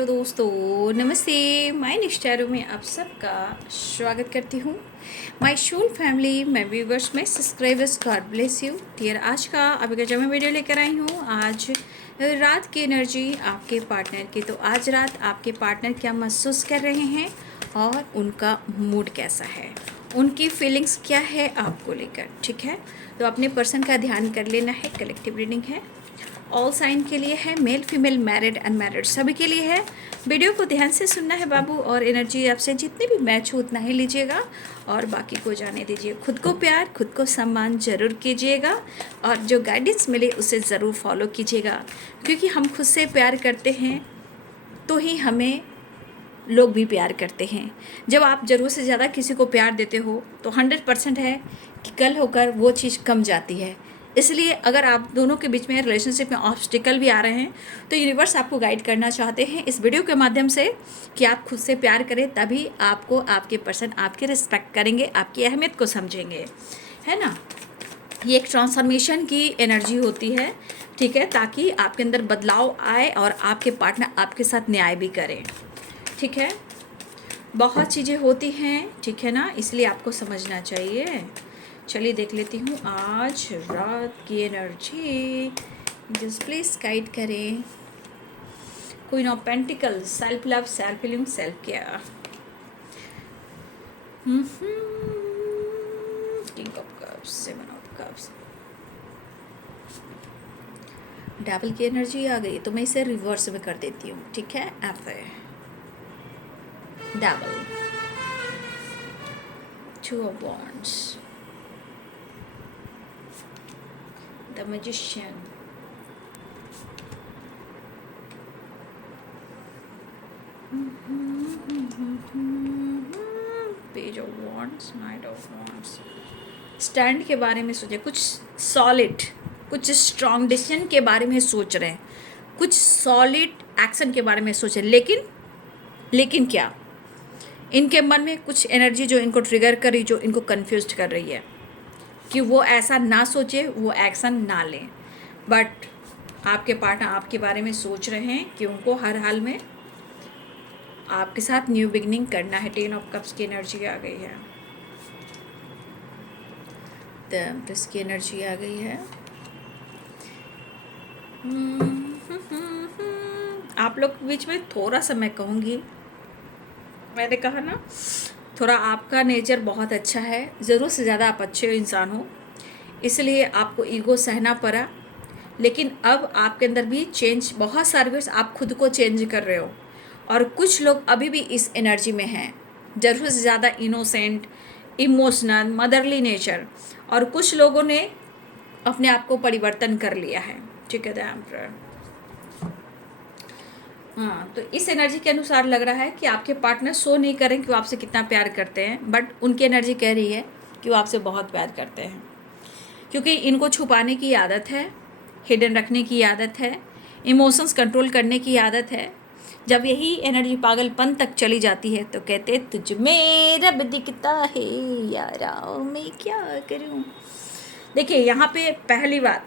Hello दोस्तों, नमस्ते। My निष्ठारों में आप सबका स्वागत करती हूँ। My whole family, my viewers, my subscribers, God bless you dear. आज का आपके जब मैं वीडियो लेकर आई हूँ, आज रात की एनर्जी आपके पार्टनर की। तो आज रात आपके पार्टनर क्या महसूस कर रहे हैं और उनका मूड कैसा है, उनकी फीलिंग्स क्या है आपको लेकर, ठीक है। तो अपने पर्सन का ध्यान कर लेना है। कलेक्टिव रीडिंग है, ऑल साइन के लिए है, मेल फीमेल मैरिड अनमैरिड सभी के लिए है। वीडियो को ध्यान से सुनना है बाबू, और एनर्जी आपसे जितनी भी मैच हो उतना ही लीजिएगा और बाकी को जाने दीजिए। खुद को प्यार, खुद को सम्मान जरूर कीजिएगा और जो गाइडेंस मिले उसे ज़रूर फॉलो कीजिएगा, क्योंकि हम खुद से प्यार करते हैं तो ही हमें लोग भी प्यार करते हैं। जब आप ज़रूरत से ज़्यादा किसी को प्यार देते हो तो 100% है कि कल होकर वो चीज़ कम जाती है। इसलिए अगर आप दोनों के बीच में रिलेशनशिप में ऑब्स्टिकल भी आ रहे हैं तो यूनिवर्स आपको गाइड करना चाहते हैं इस वीडियो के माध्यम से कि आप खुद से प्यार करें, तभी आपको आपके पर्सन आपकी रिस्पेक्ट करेंगे, आपकी अहमियत को समझेंगे, है ना। ये एक ट्रांसफॉर्मेशन की एनर्जी होती है, ठीक है, ताकि आपके अंदर बदलाव आए और आपके पार्टनर आपके साथ न्याय भी करें, ठीक है। बहुत चीज़ें होती हैं, ठीक है ना, इसलिए आपको समझना चाहिए। चलिए देख लेती हूँ आज रात की एनर्जी। जस्ट प्लीज गाइड करें। Queen of pentacles, self love, self healing, self care. King of cups, seven of cups, double की एनर्जी आ गई तो मैं इसे रिवर्स में कर देती हूँ, ठीक है। ऐसे double, two of wands, the magician, page of wands, night of wands। Stand के बारे में सोचे, कुछ सॉलिड, कुछ स्ट्रॉन्ग डिसीजन के बारे में सोच रहे हैं, कुछ सॉलिड एक्शन के बारे में सोच रहे हैं, लेकिन क्या इनके मन में कुछ एनर्जी जो इनको ट्रिगर कर रही, जो इनको कंफ्यूज कर रही है कि वो ऐसा ना सोचे, वो एक्शन ना लें। बट आपके पार्टनर आपके बारे में सोच रहे हैं कि उनको हर हाल में आपके साथ न्यू बिगनिंग करना है। 10 ऑफ कप्स की एनर्जी आ गई है, द एम्प्रेस की एनर्जी आ गई है। आप लोग के बीच में थोड़ा सा मैं कहूँगी, मैंने कहा ना, थोड़ा आपका नेचर बहुत अच्छा है, ज़रूरत से ज़्यादा आप अच्छे इंसान हो, इसलिए आपको ईगो सहना पड़ा। लेकिन अब आपके अंदर भी चेंज, बहुत सारे वेज आप खुद को चेंज कर रहे हो, और कुछ लोग अभी भी इस एनर्जी में हैं, ज़रूरत से ज़्यादा इनोसेंट, इमोशनल, मदरली नेचर, और कुछ लोगों ने अपने आप को परिवर्तन कर लिया है, ठीक है। द एम्परर, हाँ, तो इस एनर्जी के अनुसार लग रहा है कि आपके पार्टनर शो नहीं करें कि वो आपसे कितना प्यार करते हैं, बट उनकी एनर्जी कह रही है कि वो आपसे बहुत प्यार करते हैं, क्योंकि इनको छुपाने की आदत है, हिडन रखने की आदत है, इमोशंस कंट्रोल करने की आदत है। जब यही एनर्जी पागलपन तक चली जाती है तो कहते हैं तुझ में रब दिखता है यारा, मैं क्या करूं। देखिए यहाँ पे पहली बात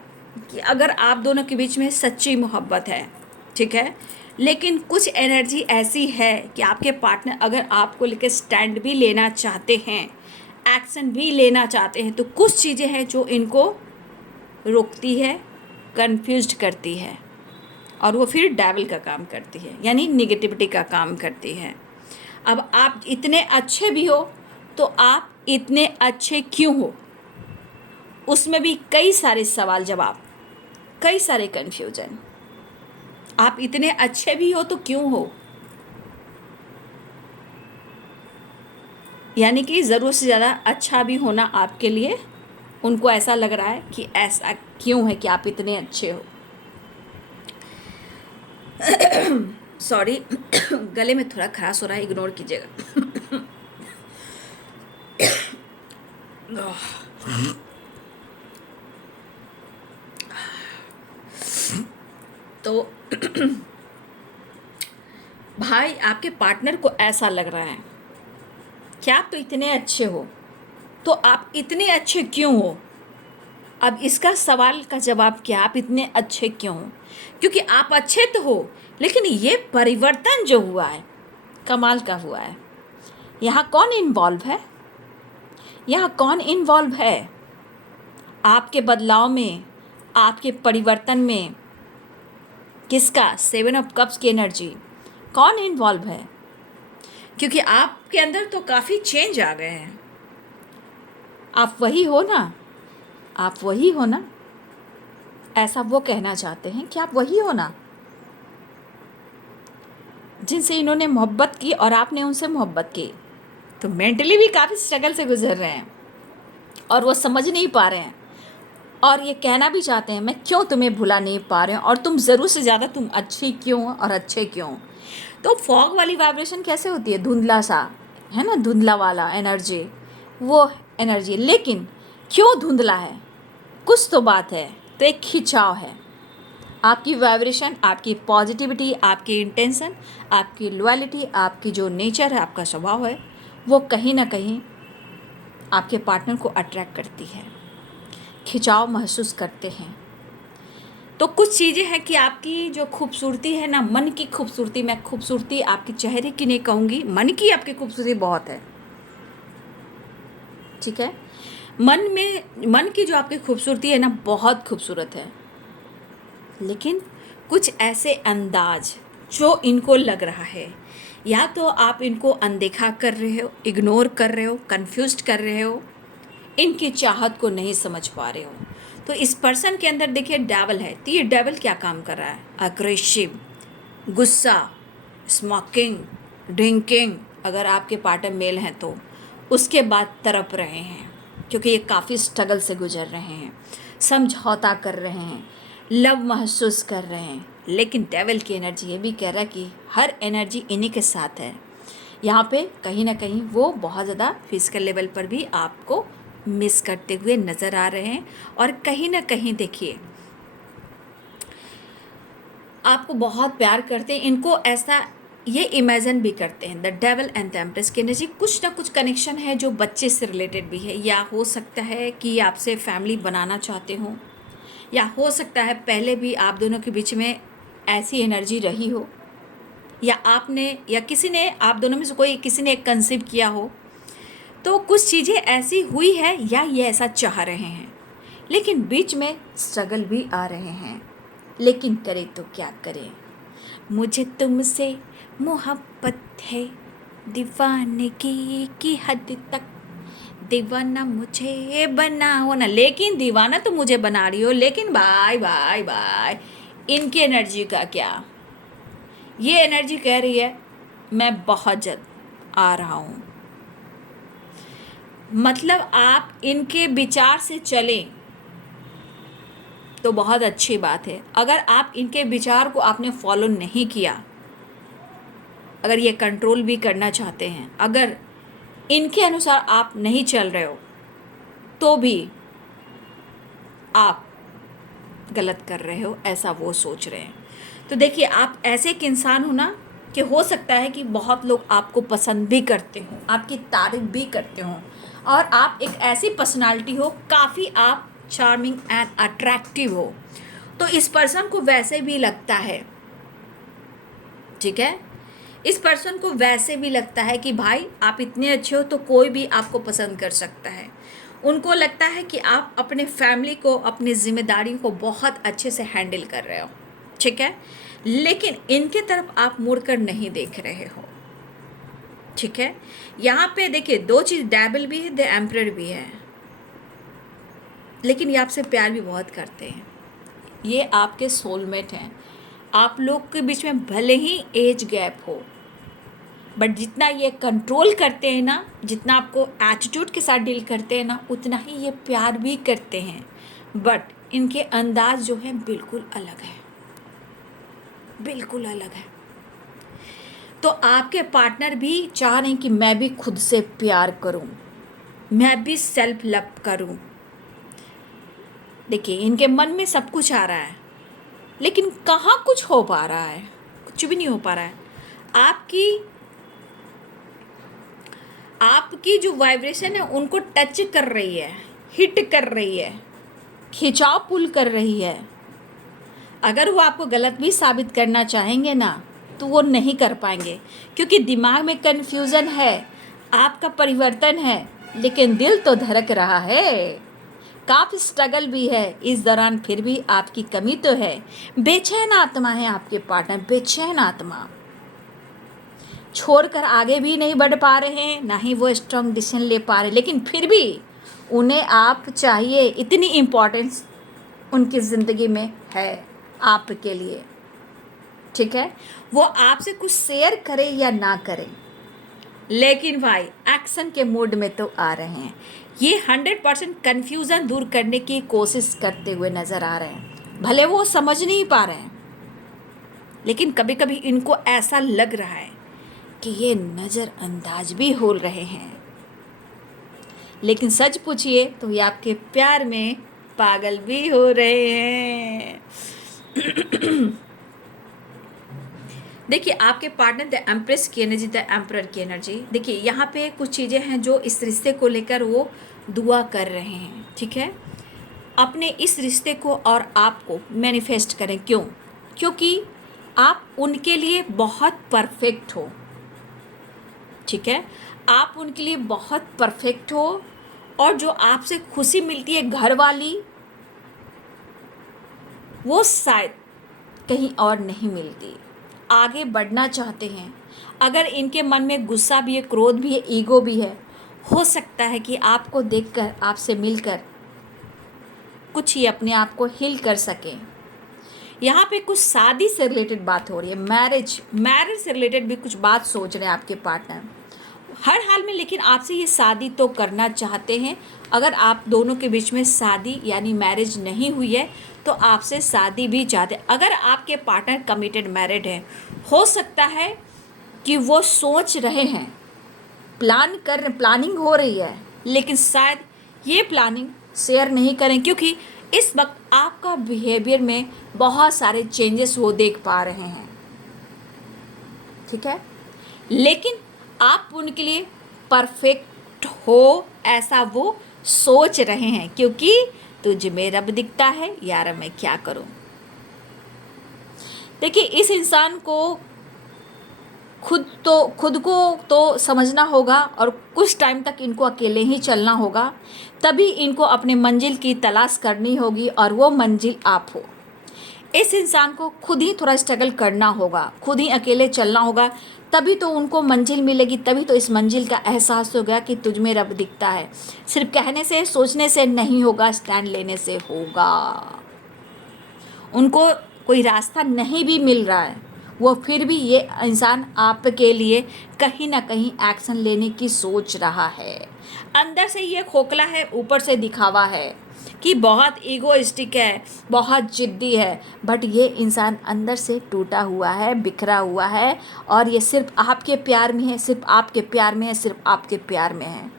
कि अगर आप दोनों के बीच में सच्ची मोहब्बत है, ठीक है, लेकिन कुछ एनर्जी ऐसी है कि आपके पार्टनर अगर आपको लेकर स्टैंड भी लेना चाहते हैं, एक्शन भी लेना चाहते हैं, तो कुछ चीज़ें हैं जो इनको रोकती है, कंफ्यूज्ड करती है, और वो फिर डेविल का काम करती है, यानी निगेटिविटी का काम करती है। अब आप इतने अच्छे भी हो तो आप इतने अच्छे क्यों हो, उसमें भी कई सारे सवाल जवाब, कई सारे कन्फ्यूजन। आप इतने अच्छे भी हो तो क्यों हो, यानी कि ज़रूरत से ज़्यादा अच्छा भी होना आपके लिए उनको ऐसा लग रहा है कि ऐसा क्यों है कि आप इतने अच्छे हो। सॉरी, गले में थोड़ा खराश हो रहा है, इग्नोर कीजिएगा। तो भाई आपके पार्टनर को ऐसा लग रहा है कि आप तो इतने अच्छे हो, तो आप इतने अच्छे क्यों हो, अब इसका सवाल का जवाब क्या, आप इतने अच्छे क्यों? क्योंकि आप अच्छे तो हो, लेकिन ये परिवर्तन जो हुआ है कमाल का हुआ है। यहाँ कौन इन्वॉल्व है? यहाँ कौन इन्वॉल्व है आपके बदलाव में, आपके परिवर्तन में? किसका? 7 ऑफ कप्स की एनर्जी। कौन इन्वॉल्व है? क्योंकि आपके अंदर तो काफ़ी चेंज आ गए हैं। आप वही हो ना? आप वही हो ना? ऐसा वो कहना चाहते हैं कि आप वही हो ना जिनसे इन्होंने मोहब्बत की और आपने उनसे मोहब्बत की। तो मेंटली भी काफ़ी स्ट्रगल से गुजर रहे हैं और वो समझ नहीं पा रहे हैं और ये कहना भी चाहते हैं मैं क्यों तुम्हें भुला नहीं पा रहे हैं, और तुम ज़रूर से ज़्यादा तुम अच्छी क्यों और अच्छे क्यों। तो फॉग वाली वाइब्रेशन कैसे होती है? धुंधला सा, है ना, धुंधला वाला एनर्जी, वो एनर्जी। लेकिन क्यों धुंधला है? कुछ तो बात है, तो एक खिंचाव है। आपकी वाइब्रेशन, आपकी पॉजिटिविटी, आपकी इंटेंशन, आपकी लॉयल्टी, आपकी जो नेचर है, आपका स्वभाव है, वो कहीं ना कहीं आपके पार्टनर को अट्रैक्ट करती है, खिंचाव महसूस करते हैं। तो कुछ चीज़ें हैं कि आपकी जो खूबसूरती है ना, मन की खूबसूरती, मैं खूबसूरती आपके चेहरे की नहीं कहूँगी, मन की आपकी खूबसूरती बहुत है, ठीक है। मन की जो आपकी खूबसूरती है ना, बहुत खूबसूरत है। लेकिन कुछ ऐसे अंदाज जो इनको लग रहा है, या तो आप इनको अनदेखा कर रहे हो, इग्नोर कर रहे हो, कंफ्यूज्ड कर रहे हो, इनकी चाहत को नहीं समझ पा रहे हो। तो इस पर्सन के अंदर देखिए डेविल है। तो ये डेविल क्या काम कर रहा है? अग्रेसिव, गुस्सा, स्मोकिंग, ड्रिंकिंग, अगर आपके पार्टनर मेल हैं तो उसके बाद तड़प रहे हैं, क्योंकि ये काफ़ी स्ट्रगल से गुजर रहे हैं, समझौता कर रहे हैं, लव महसूस कर रहे हैं। लेकिन डेविल की एनर्जी ये भी कह रहा है कि हर एनर्जी इन्हीं के साथ है। यहाँ पे कहीं ना कहीं वो बहुत ज़्यादा फिजिकल लेवल पर भी आपको मिस करते हुए नज़र आ रहे हैं, और कहीं ना कहीं देखिए आपको बहुत प्यार करते हैं। इनको ऐसा ये इमेजिन भी करते हैं, the devil and the empress की एनर्जी, कुछ ना कुछ कनेक्शन है जो बच्चे से रिलेटेड भी है, या हो सकता है कि आपसे फैमिली बनाना चाहते हो, या हो सकता है पहले भी आप दोनों के बीच में ऐसी एनर्जी रही हो, या आपने या किसी ने, आप दोनों में से कोई किसी ने कंसीव किया हो। तो कुछ चीज़ें ऐसी हुई है या ये ऐसा चाह रहे हैं, लेकिन बीच में स्ट्रगल भी आ रहे हैं। लेकिन करें तो क्या करें? मुझे तुमसे मोहब्बत है दीवानगी की हद तक, दीवाना मुझे बनाओ ना। लेकिन दीवाना तो मुझे बना रही हो, लेकिन बाय बाय बाय, इनकी एनर्जी का क्या? ये एनर्जी कह रही है मैं बहुत जल्द आ रहा हूँ। मतलब आप इनके विचार से चलें तो बहुत अच्छी बात है। अगर आप इनके विचार को आपने फॉलो नहीं किया, अगर ये कंट्रोल भी करना चाहते हैं, अगर इनके अनुसार आप नहीं चल रहे हो, तो भी आप गलत कर रहे हो, ऐसा वो सोच रहे हैं। तो देखिए आप ऐसे एक इंसान हो ना कि हो सकता है कि बहुत लोग आपको पसंद भी करते हो, आपकी तारीफ भी करते हो, और आप एक ऐसी पर्सनालिटी हो, काफ़ी आप चार्मिंग एंड अट्रैक्टिव हो। तो इस पर्सन को वैसे भी लगता है, ठीक है, इस पर्सन को वैसे भी लगता है कि भाई आप इतने अच्छे हो तो कोई भी आपको पसंद कर सकता है। उनको लगता है कि आप अपने फैमिली को, अपनी जिम्मेदारी को बहुत अच्छे से हैंडल कर रहे हो, ठीक है। लेकिन इनके तरफ आप मुड़कर नहीं देख रहे हो, ठीक है। यहाँ पे देखिए दो चीज़, डेविल भी है, द एम्परर भी है। लेकिन ये आपसे प्यार भी बहुत करते हैं, ये आपके सोलमेट हैं। आप लोग के बीच में भले ही एज गैप हो, बट जितना ये कंट्रोल करते हैं ना, जितना आपको एटीट्यूड के साथ डील करते हैं ना, उतना ही ये प्यार भी करते हैं। बट इनके अंदाज जो है बिल्कुल अलग है, बिल्कुल अलग है। तो आपके पार्टनर भी चाह रहे हैं कि मैं भी खुद से प्यार करूं, मैं भी सेल्फ लव करूं। देखिए इनके मन में सब कुछ आ रहा है, लेकिन कहाँ कुछ हो पा रहा है? कुछ भी नहीं हो पा रहा है। आपकी जो वाइब्रेशन है उनको टच कर रही है, हिट कर रही है, खिंचाव पुल कर रही है। अगर वो आपको गलत भी साबित करना चाहेंगे ना तो वो नहीं कर पाएंगे, क्योंकि दिमाग में कन्फ्यूज़न है, आपका परिवर्तन है, लेकिन दिल तो धड़क रहा है। काफ़ी स्ट्रगल भी है इस दौरान, फिर भी आपकी कमी तो है। बेचैन आत्मा है आपके पार्टनर, बेचैन आत्मा, छोड़कर आगे भी नहीं बढ़ पा रहे हैं, ना ही वो स्ट्रॉन्ग डिसीजन ले पा रहे, लेकिन फिर भी उन्हें आप चाहिए। इतनी इम्पोर्टेंस उनकी ज़िंदगी में है आपके लिए, ठीक है। वो आपसे कुछ शेयर करे या ना करे, लेकिन भाई एक्शन के मूड में तो आ रहे हैं। ये 100% कन्फ्यूज़न दूर करने की कोशिश करते हुए नज़र आ रहे हैं। भले वो समझ नहीं पा रहे हैं, लेकिन कभी कभी इनको ऐसा लग रहा है कि ये नज़रअंदाज भी हो रहे हैं। लेकिन सच पूछिए तो ये आपके प्यार में पागल भी हो रहे हैं। देखिए, आपके पार्टनर द एम्प्रेस की एनर्जी, द एम्परर की एनर्जी, देखिए यहाँ पे कुछ चीज़ें हैं जो इस रिश्ते को लेकर वो दुआ कर रहे हैं, ठीक है। अपने इस रिश्ते को और आपको मैनिफेस्ट करें। क्यों? क्योंकि आप उनके लिए बहुत परफेक्ट हो, ठीक है। आप उनके लिए बहुत परफेक्ट हो, और जो आपसे खुशी मिलती है घर वाली, वो शायद कहीं और नहीं मिलती। आगे बढ़ना चाहते हैं। अगर इनके मन में गुस्सा भी है, क्रोध भी है, ईगो भी है, हो सकता है कि आपको देखकर, आपसे मिलकर कुछ ही अपने आप को हील कर सकें। यहाँ पे कुछ शादी से रिलेटेड बात हो रही है, मैरिज से रिलेटेड भी कुछ बात सोच रहे हैं आपके पार्टनर हर हाल में, लेकिन आपसे ये शादी तो करना चाहते हैं। अगर आप दोनों के बीच में शादी यानी मैरिज नहीं हुई है तो आपसे शादी भी चाहते हैं। अगर आपके पार्टनर कमिटेड मैरिड है, हो सकता है कि वो सोच रहे हैं, प्लानिंग हो रही है, लेकिन शायद ये प्लानिंग शेयर नहीं करें, क्योंकि इस वक्त आपका बिहेवियर में बहुत सारे चेंजेस वो देख पा रहे हैं, ठीक है। लेकिन आप उनके लिए परफेक्ट हो ऐसा वो सोच रहे हैं, क्योंकि तुझ में रब दिखता है, यार मैं क्या करूं। देखिए, इस इंसान को खुद को तो समझना होगा, और कुछ टाइम तक इनको अकेले ही चलना होगा। तभी इनको अपने मंजिल की तलाश करनी होगी, और वो मंजिल आप हो। इस इंसान को खुद ही थोड़ा स्ट्रगल करना होगा, खुद ही अकेले चलना होगा, तभी तो उनको मंजिल मिलेगी। तभी तो इस मंजिल का एहसास होगा कि तुझ में रब दिखता है। सिर्फ कहने से, सोचने से नहीं होगा, स्टैंड लेने से होगा। उनको कोई रास्ता नहीं भी मिल रहा है, वो फिर भी ये इंसान आपके लिए कहीं ना कहीं एक्शन लेने की सोच रहा है। अंदर से ये खोखला है, ऊपर से दिखावा है कि बहुत ईगोइस्टिक है, बहुत जिद्दी है, बट ये इंसान अंदर से टूटा हुआ है, बिखरा हुआ है, और ये सिर्फ आपके प्यार में है, सिर्फ आपके प्यार में है, सिर्फ आपके प्यार में है,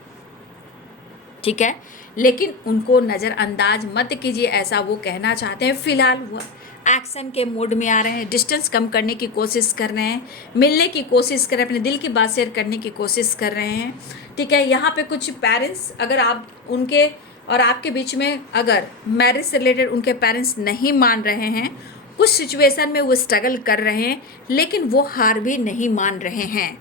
ठीक है। लेकिन उनको नज़रअंदाज मत कीजिए, ऐसा वो कहना चाहते हैं। फ़िलहाल वो एक्शन के मूड में आ रहे हैं, डिस्टेंस कम करने की कोशिश कर रहे हैं, मिलने की कोशिश कर रहे हैं, अपने दिल की बात शेयर करने की कोशिश कर रहे हैं, ठीक है। यहाँ पे कुछ पेरेंट्स, अगर आप उनके और आपके बीच में अगर मैरिज से रिलेटेड उनके पेरेंट्स नहीं मान रहे हैं, कुछ सिचुएशन में वो स्ट्रगल कर रहे हैं, लेकिन वो हार भी नहीं मान रहे हैं।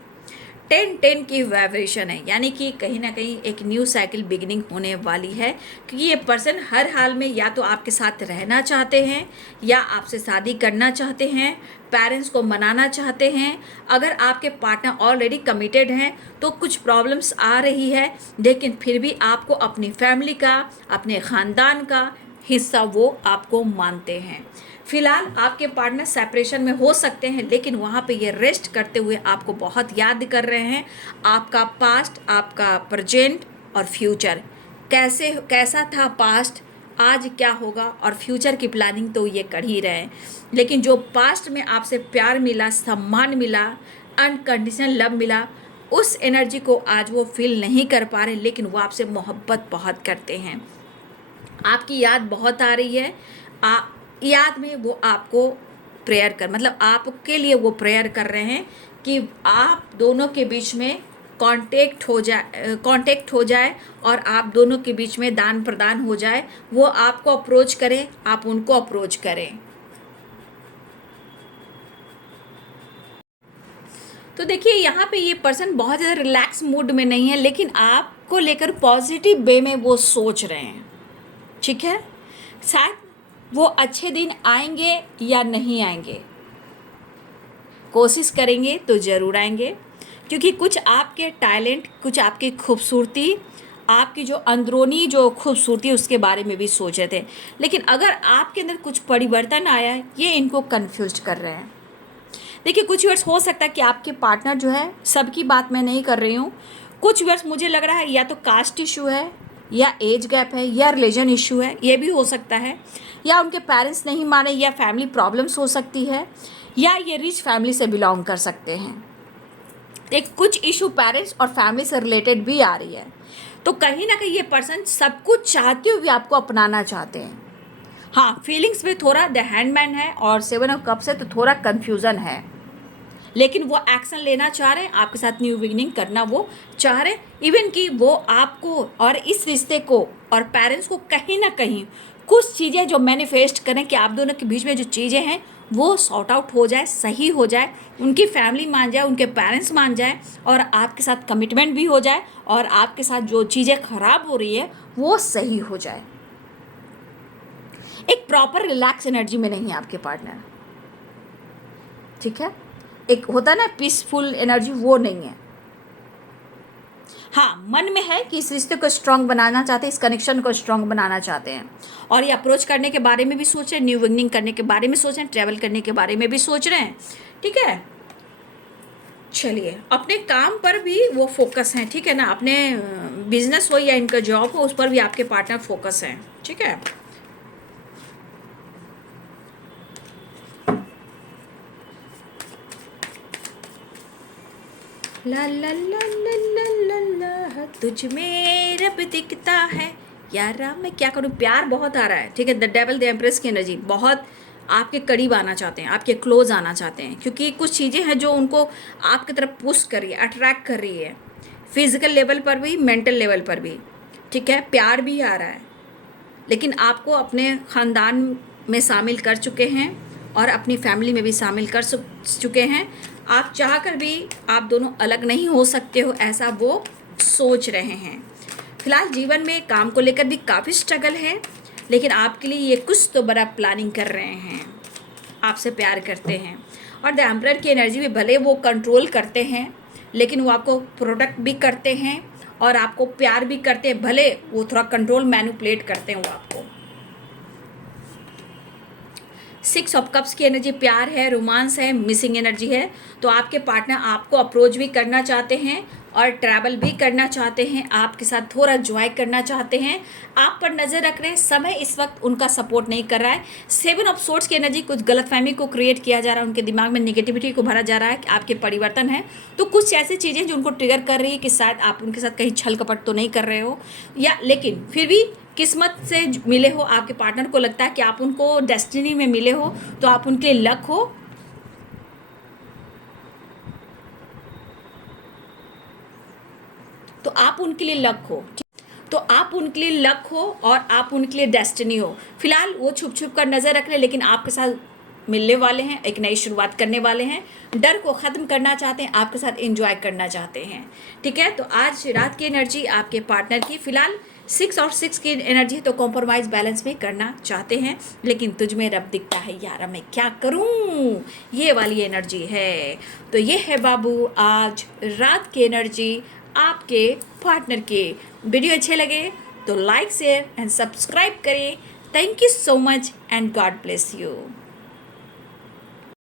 10-10 की वाइब्रेशन है, यानी कि कहीं ना कहीं एक न्यू साइकिल बिगिनिंग होने वाली है, क्योंकि ये पर्सन हर हाल में या तो आपके साथ रहना चाहते हैं, या आपसे शादी करना चाहते हैं, पेरेंट्स को मनाना चाहते हैं। अगर आपके पार्टनर ऑलरेडी कमिटेड हैं तो कुछ प्रॉब्लम्स आ रही है, लेकिन फिर भी आपको अपनी फैमिली का, अपने ख़ानदान का हिस्सा वो आपको मानते हैं। फिलहाल आपके पार्टनर सेपरेशन में हो सकते हैं, लेकिन वहाँ पे ये रेस्ट करते हुए आपको बहुत याद कर रहे हैं। आपका पास्ट, आपका प्रेजेंट और फ्यूचर, कैसा था पास्ट, आज क्या होगा, और फ्यूचर की प्लानिंग तो ये कर ही रहे हैं। लेकिन जो पास्ट में आपसे प्यार मिला, सम्मान मिला, अनकंडीशनल लव मिला, उस एनर्जी को आज वो फील नहीं कर पा रहे, लेकिन वो आपसे मोहब्बत बहुत करते हैं। आपकी याद बहुत आ रही है, याद में वो आपको प्रेयर कर, मतलब आपके लिए वो प्रेयर कर रहे हैं कि आप दोनों के बीच में कांटेक्ट हो जाए और आप दोनों के बीच में दान प्रदान हो जाए। वो आपको अप्रोच करें, आप उनको अप्रोच करें। तो देखिए यहाँ पे ये पर्सन बहुत ज़्यादा रिलैक्स मूड में नहीं है, लेकिन आपको लेकर पॉजिटिव वे में वो सोच रहे हैं। ठीक है, शायद वो अच्छे दिन आएंगे या नहीं आएंगे, कोशिश करेंगे तो ज़रूर आएंगे, क्योंकि कुछ आपके टैलेंट, कुछ आपकी खूबसूरती, आपकी जो अंदरूनी जो खूबसूरती उसके बारे में भी सोच रहे थे। लेकिन अगर आपके अंदर कुछ परिवर्तन आया, ये इनको कन्फ्यूज कर रहे हैं। देखिए कुछ वर्ष हो सकता है कि आपके पार्टनर जो है, सबकी बात मैं नहीं कर रही हूँ, कुछ वर्ष मुझे लग रहा है या तो कास्ट इशू है, या एज गैप है, या रिलीजन इशू है, ये भी हो सकता है, या उनके पेरेंट्स नहीं माने, या फैमिली प्रॉब्लम्स हो सकती है, या ये रिच फैमिली से बिलोंग कर सकते हैं। एक कुछ इशू पेरेंट्स और फैमिली से रिलेटेड भी आ रही है। तो कहीं ना कहीं ये पर्सन सब कुछ चाहते हुए आपको अपनाना चाहते हैं। हाँ, फीलिंग्स में थोड़ा द हैंडमैन है और 7 ऑफ कप्स है, तो थोड़ा कन्फ्यूज़न है, लेकिन वो एक्शन लेना चाह रहे हैं, आपके साथ न्यू बिगिनिंग करना वो चाह रहे हैं। इवन कि वो आपको और इस रिश्ते को और पेरेंट्स को कहीं ना कहीं कुछ चीज़ें जो मैनिफेस्ट करें कि आप दोनों के बीच में जो चीज़ें हैं वो सॉर्ट आउट हो जाए, सही हो जाए, उनकी फैमिली मान जाए, उनके पेरेंट्स मान जाए, और आपके साथ कमिटमेंट भी हो जाए, और आपके साथ जो चीज़ें खराब हो रही है वो सही हो जाए। एक प्रॉपर रिलैक्स एनर्जी में नहीं है आपके पार्टनर। ठीक है, एक होता है ना पीसफुल एनर्जी, वो नहीं है। हाँ, मन में है कि इस रिश्ते को स्ट्रांग बनाना चाहते हैं, इस कनेक्शन को स्ट्रांग बनाना चाहते हैं, और ये अप्रोच करने के बारे में भी सोच रहे हैं, न्यू बिगनिंग करने के बारे में सोच रहे हैं, ट्रैवल करने के बारे में भी सोच रहे हैं। ठीक है, चलिए अपने काम पर भी वो फोकस हैं। ठीक है ना, अपने बिजनेस हो या इनका जॉब हो, उस पर भी आपके पार्टनर फोकस हैं। ठीक है, ला ला ला ला ला ला ला, तुझ में रब दिखता है यारा, मैं क्या करूँ, प्यार बहुत आ रहा है। ठीक है, द डेविल द एम्प्रेस की एनर्जी बहुत आपके करीब आना चाहते हैं, आपके क्लोज आना चाहते हैं, क्योंकि कुछ चीज़ें हैं जो उनको आपकी तरफ पुश कर रही है, अट्रैक्ट कर रही है, फिजिकल लेवल पर भी, मेंटल लेवल पर भी। ठीक है, प्यार भी आ रहा है, लेकिन आपको अपने ख़ानदान में शामिल कर चुके हैं और अपनी फैमिली में भी शामिल कर चुके हैं। आप चाहकर भी आप दोनों अलग नहीं हो सकते हो, ऐसा वो सोच रहे हैं। फिलहाल जीवन में काम को लेकर भी काफ़ी स्ट्रगल है, लेकिन आपके लिए ये कुछ तो बड़ा प्लानिंग कर रहे हैं, आपसे प्यार करते हैं। और द एम्परर की एनर्जी में भले वो कंट्रोल करते हैं, लेकिन वो आपको प्रोटेक्ट भी करते हैं और आपको प्यार भी करते हैं, भले वो थोड़ा कंट्रोल मैनिपुलेट करते हैं वो आपको। 6 ऑफ कप्स की एनर्जी प्यार है, रोमांस है, मिसिंग एनर्जी है। तो आपके पार्टनर आपको अप्रोच भी करना चाहते हैं और ट्रैवल भी करना चाहते हैं, आपके साथ थोड़ा एंजॉय करना चाहते हैं, आप पर नज़र रख रहे हैं। समय इस वक्त उनका सपोर्ट नहीं कर रहा है। 7 ऑफ सोर्ड्स की एनर्जी, कुछ गलतफहमी को क्रिएट किया जा रहा है, उनके दिमाग में नेगेटिविटी को भरा जा रहा है कि आपके परिवर्तन है। तो कुछ ऐसी चीज़ें जो उनको ट्रिगर कर रही है कि शायद आप उनके साथ कहीं छल कपट तो नहीं कर रहे हो, या लेकिन फिर भी किस्मत से मिले हो, आपके पार्टनर को लगता है कि आप उनको डेस्टिनी में मिले हो, तो आप उनके लक हो। तो आप उनके लिए लक हो, तो आप उनके लिए लक हो और आप उनके लिए डेस्टिनी हो। फिलहाल वो छुप छुप कर नज़र रख रहे हैं, लेकिन आपके साथ मिलने वाले हैं, एक नई शुरुआत करने वाले हैं, डर को ख़त्म करना चाहते हैं, आपके साथ एंजॉय करना चाहते हैं। ठीक है, तो आज रात की एनर्जी आपके पार्टनर की फिलहाल 6 और 6 की एनर्जी है, तो कॉम्प्रोमाइज़ बैलेंस भी करना चाहते हैं, लेकिन तुझ में रब दिखता है यारा, मैं क्या करूं, ये वाली एनर्जी है। तो ये है बाबू आज रात की एनर्जी आपके पार्टनर के। वीडियो अच्छे लगे तो लाइक शेयर एंड सब्सक्राइब करें। Thank you so much and God bless you.